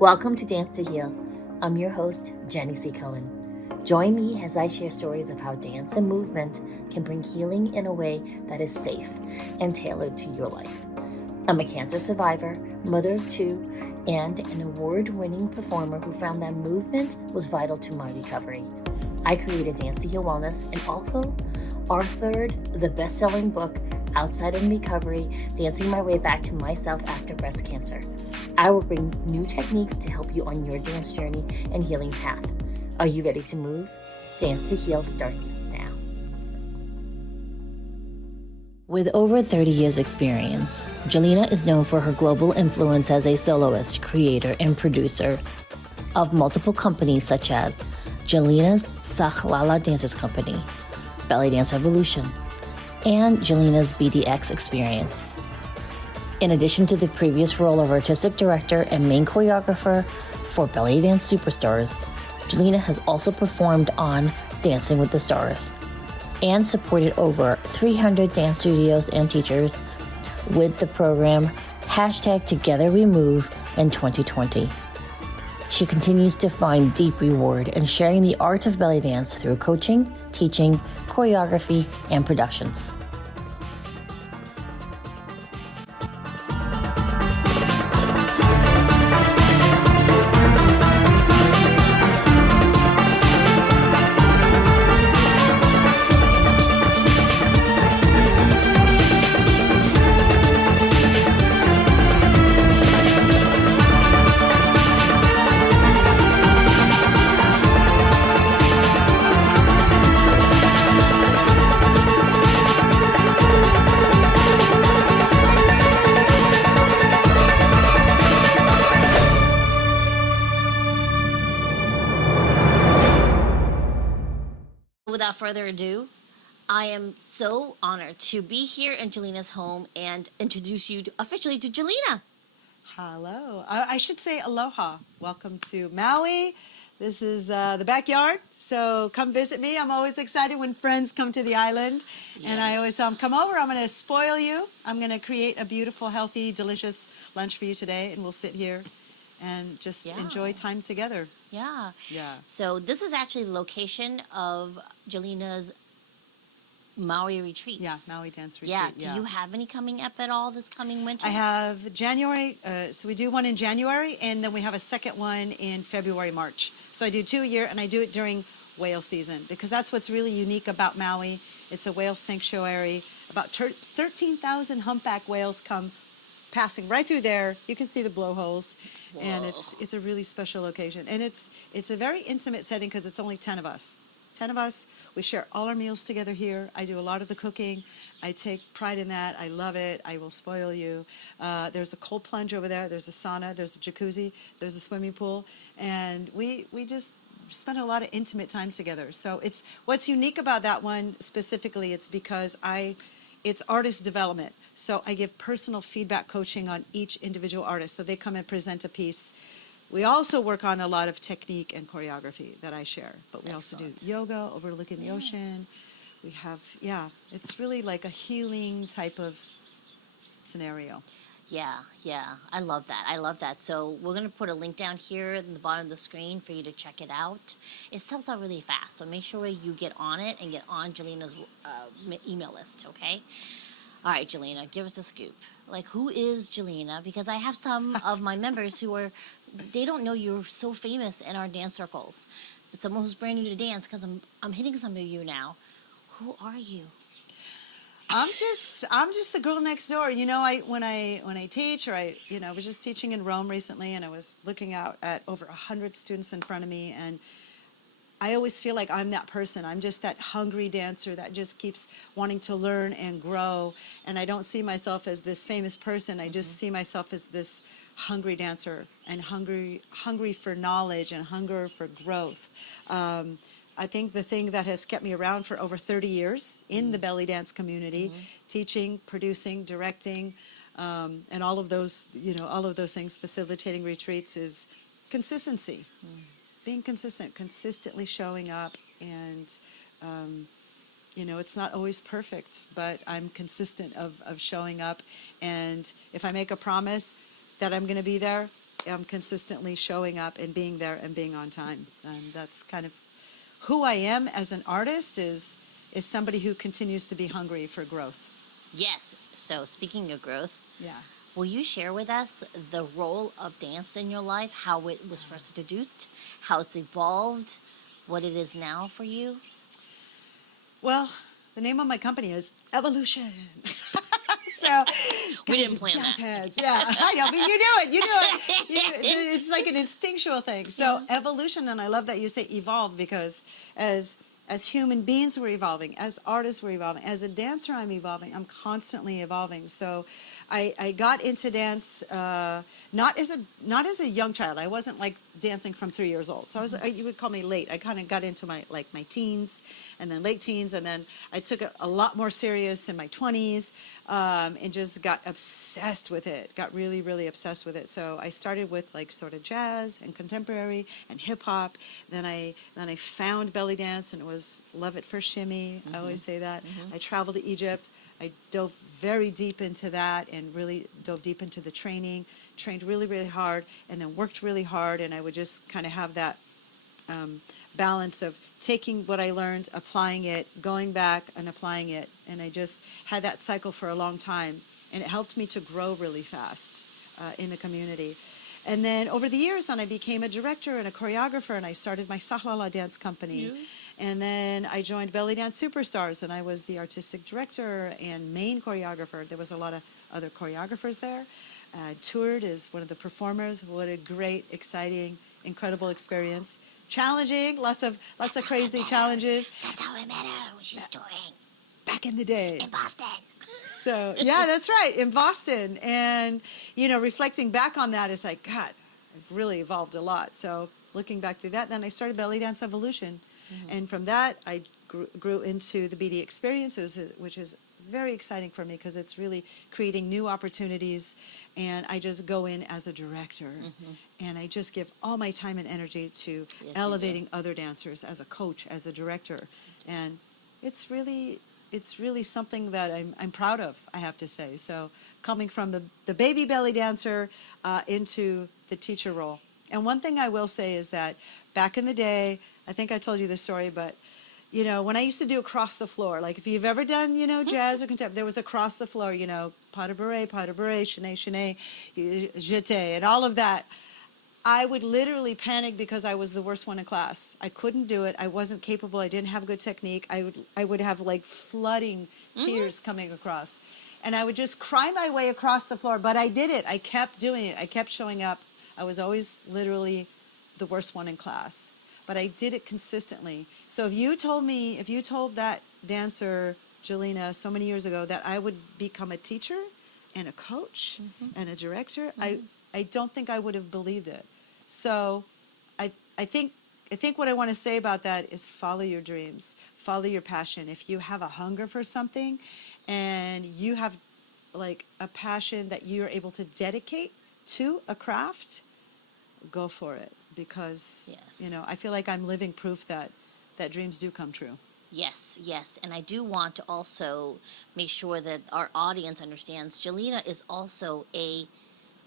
Welcome to Dance to Heal. I'm your host, Jenny C. Cohen. Join me as I share stories of how dance and movement can bring healing in a way that is safe and tailored to your life. I'm a cancer survivor, mother of two, and an award-winning performer who found that movement was vital to my recovery. I created Dance to Heal Wellness and also authored the best-selling book, Outside in Recovery, Dancing My Way Back to Myself After Breast Cancer. I will bring new techniques to help you on your dance journey and healing path. Are you ready to move? Dance to Heal starts now. With over 30 years' experience, Jelena is known for her global influence as a soloist, creator, and producer of multiple companies such as Jelena's Sakhlala Dancers Company, Belly Dance Evolution, and Jelena's BDX Experience. In addition to the previous role of artistic director and main choreographer for Belly Dance Superstars, Jelena has also performed on Dancing with the Stars and supported over 300 dance studios and teachers with the program #TogetherWeMove in 2020. She continues to find deep reward in sharing the art of belly dance through coaching, teaching, choreography, and productions. Without further ado, I am so honored to be here in Jelena's home and introduce you officially to Jelena. Hello. I should say aloha. Welcome to Maui. This is the backyard, so come visit me. I'm always excited when friends come to the island. And I always tell them, come over, I'm going to spoil you. I'm going to create a beautiful, healthy, delicious lunch for you today, and we'll sit here and just enjoy time together. Yeah. Yeah. So this is actually the location of Jelena's Maui retreats. Yeah, Maui Dance Retreat. Yeah. Do you have any coming up at all this coming winter? I have January, so we do one in January, and then we have a second one in February, March. So I do 2 a year, and I do it during whale season, because that's what's really unique about Maui. It's a whale sanctuary. About 13,000 humpback whales come passing right through there. You can see the blowholes, and it's a really special location. And it's a very intimate setting because it's only 10 of us. 10 of us, we share all our meals together here. I do a lot of the cooking. I take pride in that. I love it. I will spoil you. There's a cold plunge over there. There's a sauna. There's a jacuzzi. There's a swimming pool. And we just spend a lot of intimate time together. So it's what's unique about that one specifically, it's because it's artist development. So I give personal feedback coaching on each individual artist. So they come and present a piece. We also work on a lot of technique and choreography that I share, but we also do yoga, overlooking the ocean. We have, it's really like a healing type of scenario. Yeah. I love that. So we're going to put a link down here in the bottom of the screen for you to check it out. It sells out really fast, so make sure you get on it and get on Jelena's email list, okay? All right, Jelena, give us a scoop. Like, who is Jelena? Because I have some of my members they don't know you're so famous in our dance circles. But someone who's brand new to dance, because I'm hitting some of you now. Who are you? I'm just the girl next door. You know, when I teach, or I was just teaching in Rome recently, and I was looking out at over 100 students in front of me, and I always feel like I'm that person. I'm just that hungry dancer that just keeps wanting to learn and grow. And I don't see myself as this famous person. I just see myself as this hungry dancer and hungry for knowledge and hunger for growth. I think the thing that has kept me around for over 30 years in the belly dance community, teaching, producing, directing, and all of those things, facilitating retreats, is consistency. Being consistent, consistently showing up, and it's not always perfect, but I'm consistent of showing up. And if I make a promise that I'm going to be there, am consistently showing up and being there and being on time. And that's kind of who I am as an artist is somebody who continues to be hungry for growth. Yes. So speaking of growth, Yeah. will you share with us the role of dance in your life, how it was first introduced, how it's evolved, what it is now for you? Well, the name of my company is Evolution. So We didn't plan jazz that. heads. Yeah, I know, but you do it. You do it. It's like an instinctual thing. So evolution, and I love that you say evolve, because as human beings we're evolving, as artists we're evolving, as a dancer I'm evolving. I'm constantly evolving. So I got into dance not as a young child. I wasn't like dancing from 3 years old. So I was you would call me late. I kind of got into my teens and then late teens, and then I took it a lot more serious in my 20s, and just got obsessed with it. Got really, really obsessed with it. So I started with like sort of jazz and contemporary and hip hop. Then I found belly dance, and it was love at first shimmy. I always say that. I traveled to Egypt. I dove very deep into that and really dove deep into the training, trained really, really hard, and then worked really hard. And I would just kind of have that balance of taking what I learned, applying it, going back and applying it. And I just had that cycle for a long time. And it helped me to grow really fast in the community. And then over the years, then I became a director and a choreographer, and I started my Sahlala dance company. And then I joined Belly Dance Superstars, and I was the artistic director and main choreographer. There was a lot of other choreographers there. Toured as one of the performers. What a great, exciting, incredible experience. Challenging, lots of crazy challenges. That's how I met her when she was touring Back in the day. in Boston. So yeah, that's right, in Boston. And reflecting back on that is like, God, I've really evolved a lot. So looking back through that, then I started Belly Dance Evolution, and from that I grew into the BD Experience, which is very exciting for me because it's really creating new opportunities. And I just go in as a director, and I just give all my time and energy to elevating other dancers as a coach, as a director, and it's really something that I'm proud of, I have to say. So coming from the baby belly dancer into the teacher role. And one thing I will say is that back in the day, I think I told you this story, but when I used to do across the floor, like if you've ever done, jazz or contemporary, there was across the floor, pas de bourrée, chaîné, chaîné, jeté, and all of that. I would literally panic because I was the worst one in class. I couldn't do it. I wasn't capable. I didn't have good technique. I would have like flooding tears coming across. And I would just cry my way across the floor, but I did it. I kept doing it. I kept showing up. I was always literally the worst one in class, but I did it consistently. So if you told that dancer, Jelena, so many years ago that I would become a teacher and a coach and a director, I don't think I would have believed it. So I think what I want to say about that is follow your dreams, follow your passion. If you have a hunger for something and you have like a passion that you're able to dedicate to a craft, go for it, because I feel like I'm living proof that dreams do come true. Yes, yes. And I do want to also make sure that our audience understands Jelena is also a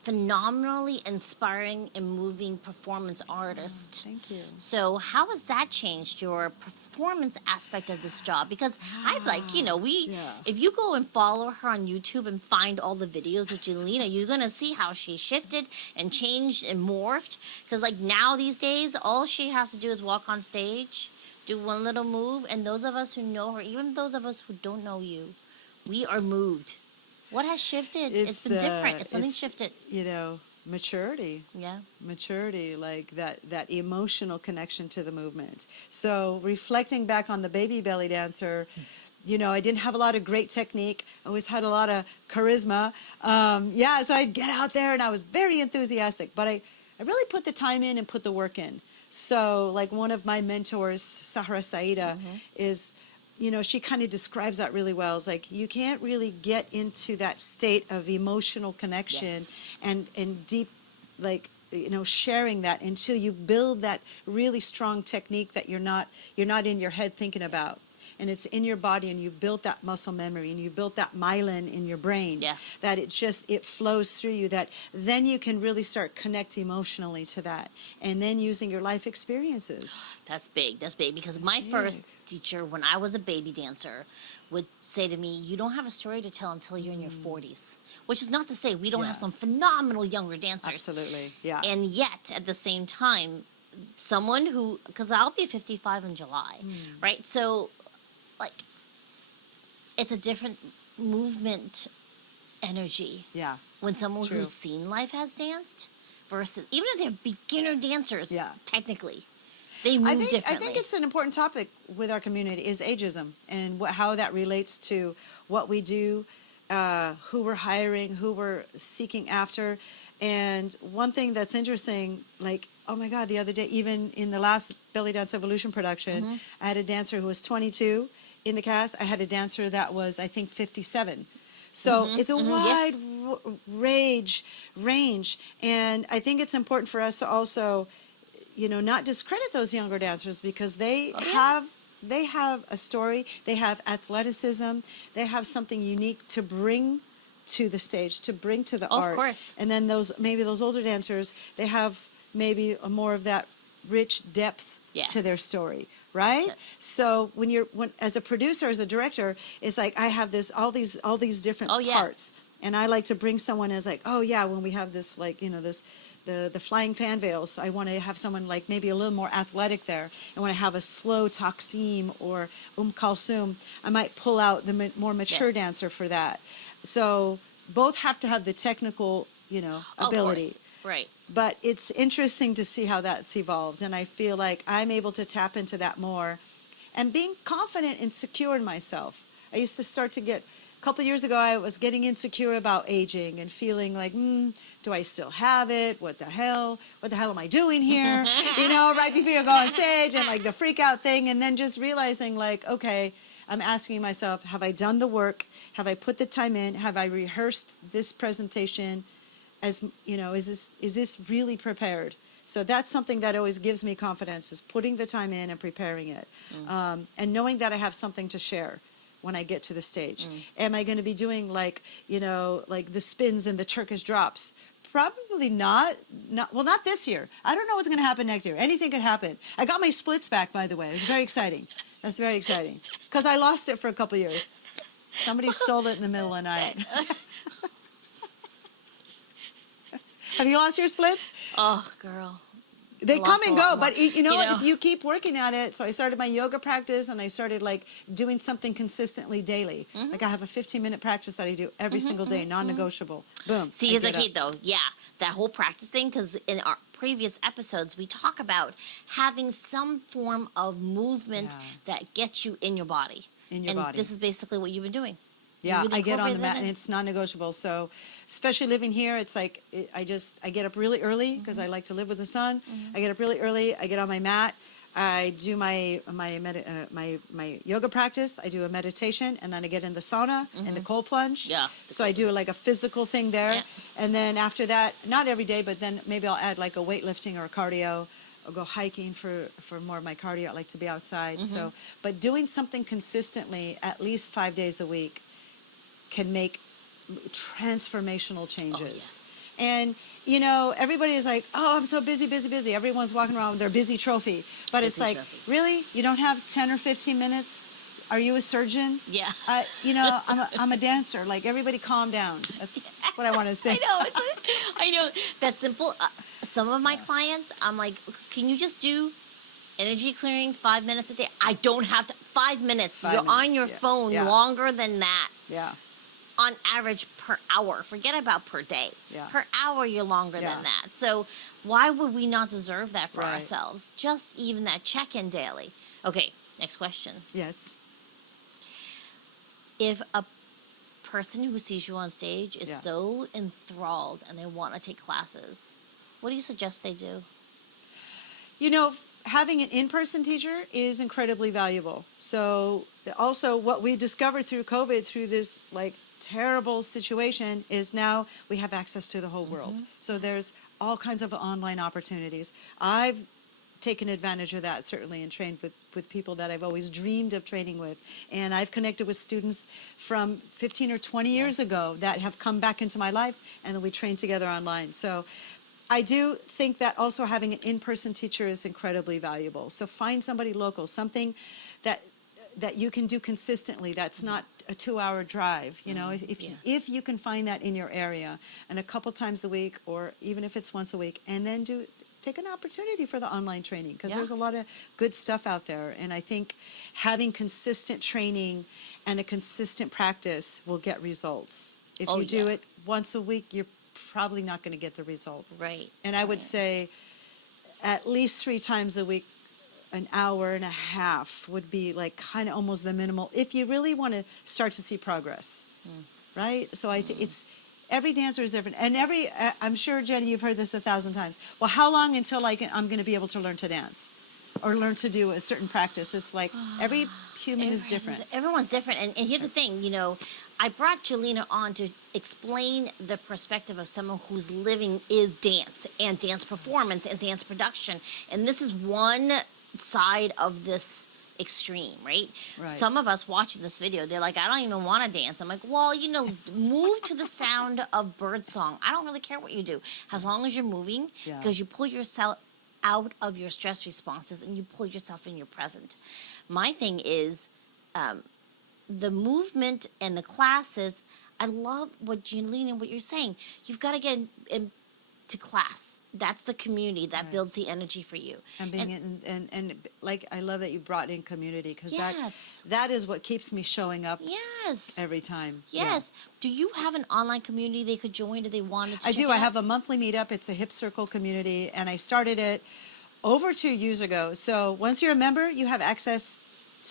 phenomenally inspiring and moving performance artist. Thank you. So how has that changed your performance aspect of this job? Because I'd like, if you go and follow her on YouTube and find all the videos of Jelena, you're going to see how she shifted and changed and morphed. Because like now these days, all she has to do is walk on stage, do one little move, and those of us who know her, even those of us who don't know you, we are moved. What has shifted? It's been different. Something shifted. Maturity. Yeah. Maturity, like that emotional connection to the movement. So reflecting back on the baby belly dancer, I didn't have a lot of great technique. I always had a lot of charisma. So I'd get out there and I was very enthusiastic, but I really put the time in and put the work in. So like one of my mentors, Sahara Saida, is, she kind of describes that really well. It's like you can't really get into that state of emotional connection and deep, like, sharing that until you build that really strong technique that you're not in your head thinking about. and it's in your body, and you've built that muscle memory, and you built that myelin in your brain, Yeah. that it flows through you, that then you can really start connect emotionally to that, and then using your life experiences. That's big. That's big because my first teacher, when I was a baby dancer, would say to me, "You don't have a story to tell until you're in your 40s," which is not to say we don't have Yeah. some phenomenal younger dancers. Absolutely, yeah. And yet, at the same time, someone who, because I'll be 55 in July, right? So, like, it's a different movement energy Yeah. when someone True. who's seen life has danced versus, even if they're beginner dancers, Yeah. technically, they move I think differently. it's an important topic with our community is ageism and how that relates to what we do, who we're hiring, who we're seeking after. And one thing that's interesting, like, oh my God, the other day, even in the last Belly Dance Evolution production, I had a dancer who was 22 in the cast. I had a dancer that was, I think, 57. So it's a wide range. And I think it's important for us to also, not discredit those younger dancers because they have a story, they have athleticism, they have something unique to bring to the stage, to bring to the art. Of course. And then those older dancers, they have maybe more of that rich depth to Yes. their story, right? So when as a producer, as a director, it's like I have all these different Oh, yeah. parts, and I like to bring someone as like, oh yeah, when we have this, like, this the flying fan veils, I want to have someone like maybe a little more athletic there. And when I have a slow Taksim or Kalsum, I might pull out the more mature dancer for that. So both have to have the technical, Of ability. course. Right. But it's interesting to see how that's evolved. And I feel like I'm able to tap into that more and being confident and secure in myself. I used to start to get, a couple of years ago, I was getting insecure about aging and feeling like, do I still have it? What the hell am I doing here? Right before you go on stage, and like the freak out thing. And then just realizing like, okay, I'm asking myself, have I done the work? Have I put the time in? Have I rehearsed this presentation? Is this really prepared? So that's something that always gives me confidence, is putting the time in and preparing it, and knowing that I have something to share when I get to the stage. Am I going to be doing like the spins and the Turkish drops? Probably not. Not this year. I don't know what's going to happen next year. Anything could happen. I got my splits back, by the way. It's very exciting. That's very exciting because I lost it for a couple of years. Somebody stole it in the middle of the night. Have you lost your splits? Oh, girl. They come and go, but You know. what? If you keep working at it, so I started my yoga practice and I started like doing something consistently daily. Like I have a 15-minute practice that I do every single day, non-negotiable. Boom. See, I here's the get key, up. though. Yeah, that whole practice thing, because in our previous episodes, we talk about having some form of movement Yeah. that gets you in your body. In your and body. This is basically what you've been doing. Yeah, You really I get on the incorporate mat that and in. it's non-negotiable. So, especially living here, it's like I get up really early because I like to live with the sun. I get up really early. I get on my mat. I do my yoga practice. I do a meditation, and then I get in the sauna and the cold plunge. Yeah. So I do like a physical thing there, Yeah. and then after that, not every day, but then maybe I'll add like a weightlifting or a cardio. Or go hiking for more of my cardio. I like to be outside. So, but doing something consistently, at least 5 days a week, can make transformational changes. yes. And everybody is like, oh, I'm so busy. Everyone's walking around with their busy trophy. But it's Busy like, trophy. really? You don't have 10 or 15 minutes? Are you a surgeon? Yeah. I'm a dancer. Like, everybody calm down. That's what I want to say. I know. That's simple. Some of my clients, I'm like, can you just do energy clearing 5 minutes a day? I don't have to. 5 minutes. 5 You're on minutes, your yeah. phone Yeah. longer than that. Yeah. On average per hour. Forget about per day. Yeah. Per hour, you're longer Yeah. than that. So why would we not deserve that for Right. ourselves? Just even that check-in daily. Okay, next question. Yes. If a person who sees you on stage is Yeah. so enthralled and they want to take classes, what do you suggest they do? Having an in-person teacher is incredibly valuable. So also what we discovered through COVID, through this like terrible situation, is now we have access to the whole world. So there's all kinds of online opportunities. I've taken advantage of that, certainly, and trained with people that I've always dreamed of training with. And I've connected with students from 15 or 20 years ago that have come back into my life, and then we train together online. So I do think that also having an in-person teacher is incredibly valuable. So find somebody local, something that you can do consistently, that's not a 2-hour drive. You know, if you can find that in your area, and a couple times a week, or even if it's once a week, and then take an opportunity for the online training, because there's a lot of good stuff out there. And I think having consistent training and a consistent practice will get results. If you do it once a week, you're probably not going to get the results. Right. And I would say at least 3 times a week, an hour and a half would be like kind of almost the minimal if you really want to start to see progress, right? So I think it's every dancer is different, and I'm sure, Jenny, you've heard this 1,000 times. Well, how long until I'm going to be able to learn to dance or learn to do a certain practice? It's like every human is different. Everyone's different, and here's the thing, you know, I brought Jelena on to explain the perspective of someone whose living is dance and dance performance and dance production, and this is one side of this extreme, right? Some of us watching this video, they're like, I don't even want to dance. I'm like, well, you know, move to the sound of birdsong. I don't really care what you do, as long as you're moving, because you pull yourself out of your stress responses and you pull yourself in your present. My thing is the movement and the classes. I love what Jelena, what you're saying. You've got to get into class. That's the community that builds the energy for you. And being and like, I love that you brought in community, because Yes. that is what keeps me showing up Yes. every time. Yes. Do you have an online community they could join if they wanted to? I do. I have a monthly meetup. It's a Hip Circle community, and I started it over 2 years ago. So once you're a member, you have access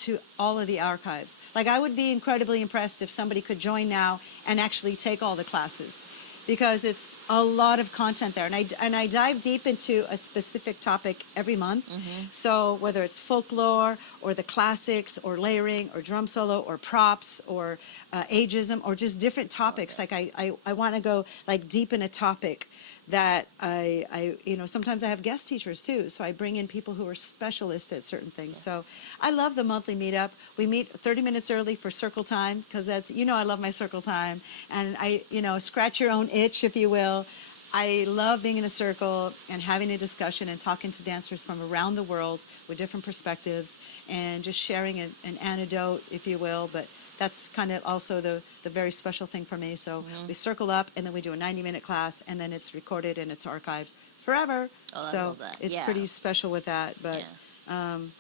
to all of the archives. Like, I would be incredibly impressed if somebody could join now and actually take all the classes, because it's a lot of content there. And I dive deep into a specific topic every month. So whether it's folklore or the classics or layering or drum solo or props or ageism or just different topics. Like I want to go like deep in a topic that I you know, sometimes I have guest teachers too. So I bring in people who are specialists at certain things. So I love the monthly meetup. We meet 30 minutes early for circle time, because that's, you know, I love my circle time. And I, you know, scratch your own itch, if you will. I love being in a circle and having a discussion and talking to dancers from around the world with different perspectives, and just sharing an anecdote, if you will. But that's kind of also the very special thing for me. So we circle up, and then we do a 90-minute class, and then it's recorded and it's archived forever. Oh, I so love that. it's Yeah. pretty special with that. But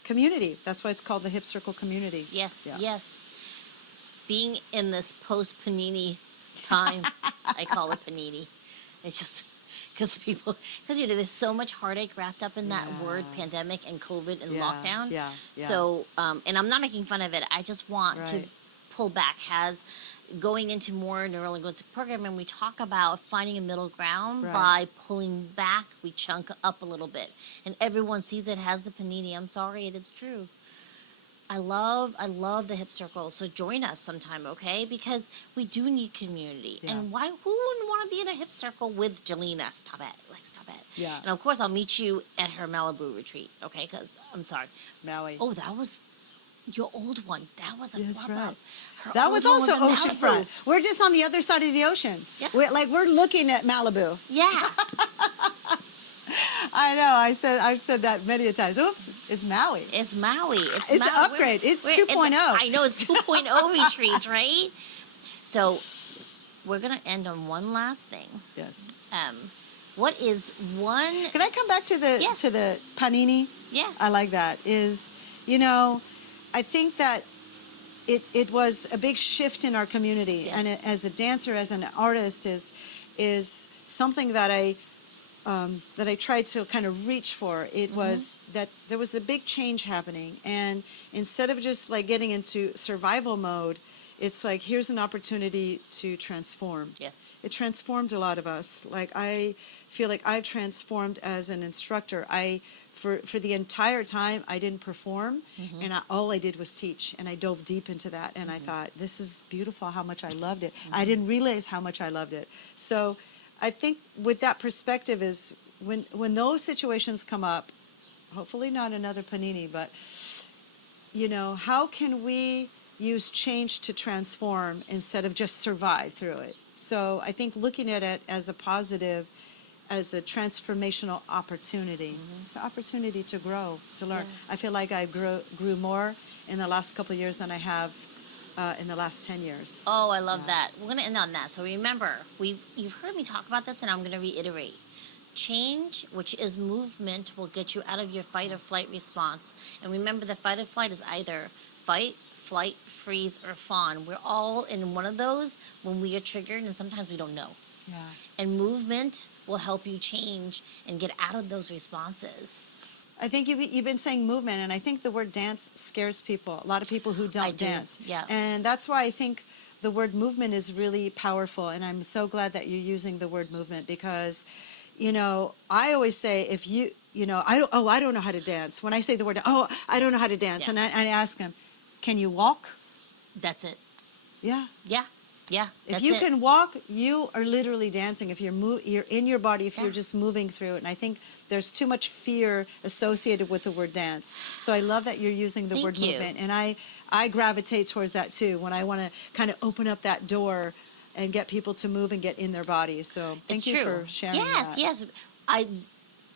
community, that's why it's called the Hip Circle community. Yes, Yeah. yes. Being in this post-panini time, I call it panini. It's just because you know, there's so much heartache wrapped up in that word pandemic and COVID and lockdown. Yeah. So, and I'm not making fun of it. I just want to Right. pull back. Going into more neurolinguistic programming, we talk about finding a middle ground Right. by pulling back. We chunk up a little bit, and everyone sees it has the panini. I'm sorry, it is true. I love the Hip Circle. So join us sometime, okay? Because we do need community. Yeah. And who wouldn't want to be in a Hip Circle with Jelena? Stop it. Stop it. Yeah. And of course, I'll meet you at her Malibu retreat, okay? Because, I'm sorry. Maui. Oh, that was your old one. That was a That's flop right. up. Her That old was one also in Malibu. oceanfront. We're just on the other side of the ocean. Yeah. We're looking at Malibu. Yeah. I know. I've said that many a times. Oops, it's Maui. It's Maui. It's It's Maui. an upgrade. It's 2.0. I know, it's 2.0 retreats, right? So we're going to end on one last thing. Yes. What is one... Can I come back to the Yes. panini? Yeah. I like that. You know, I think that it was a big shift in our community, and Yes. as a dancer, as an artist, is something that I tried to kind of reach for. It was that there was a big change happening, and instead of just like getting into survival mode, it's like, here's an opportunity to transform. Yes. It transformed a lot of us. Like, I feel like I've transformed as an instructor. For the entire time, I didn't perform, and all I did was teach, and I dove deep into that, and I thought, this is beautiful, how much I loved it. I didn't realize how much I loved it. So I think with that perspective is when those situations come up, hopefully not another panini, but how can we use change to transform instead of just survive through it? So I think looking at it as a positive, as a transformational opportunity. It's an opportunity to grow, to learn. Yes. I feel like I grew more in the last couple of years than I have in the last 10 years. Oh, I love that. We're going to end on that. So remember, you've heard me talk about this, and I'm going to reiterate. Change, which is movement, will get you out of your fight or flight response. And remember, the fight or flight is either fight, flight, freeze, or fawn. We're all in one of those when we are triggered, and sometimes we don't know. Yeah. And movement will help you change and get out of those responses. I think you've been saying movement, and I think the word dance scares people. A lot of people who don't dance. Yeah. And that's why I think the word movement is really powerful. And I'm so glad that you're using the word movement because, I always say if I don't know how to dance. When I say the word, I don't know how to dance. Yeah. And I ask them, can you walk? That's it. Yeah. Yeah. Yeah. If you can walk, you are literally dancing. If you're in your body, if Yeah. you're just moving through it. And I think there's too much fear associated with the word dance. So I love that you're using the Thank word you. movement. And I gravitate towards that too when I want to kind of open up that door and get people to move and get in their body. So thank It's you true. for sharing Yes, that. yes.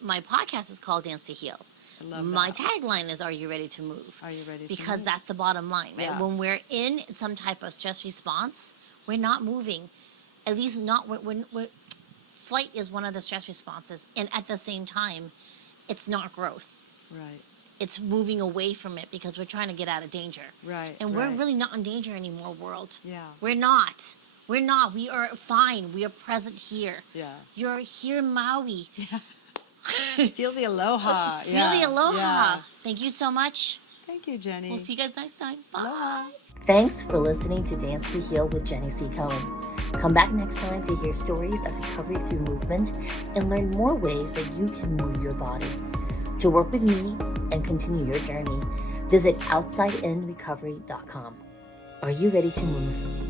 My podcast is called Dance to Heal. I love My that. tagline is, "Are you ready to move?" Are you ready to Because move? that's the bottom line, right? Yeah. When we're in some type of stress response, we're not moving. At least not when flight is one of the stress responses, and at the same time, it's not growth. Right. It's moving away from it because we're trying to get out of danger. Right, And we're right. really not in danger anymore, world. Yeah. We're not. We're not. We are fine. We are present here. Yeah. You're here in Maui. Feel the aloha. Feel Yeah, the aloha. yeah. Thank you so much. Thank you, Jenny. We'll see you guys next time. Bye. Aloha. Thanks for listening to Dance to Heal with Jenny C. Cohen. Come back next time to hear stories of recovery through movement and learn more ways that you can move your body. To work with me and continue your journey, visit OutsideInRecovery.com. Are you ready to move?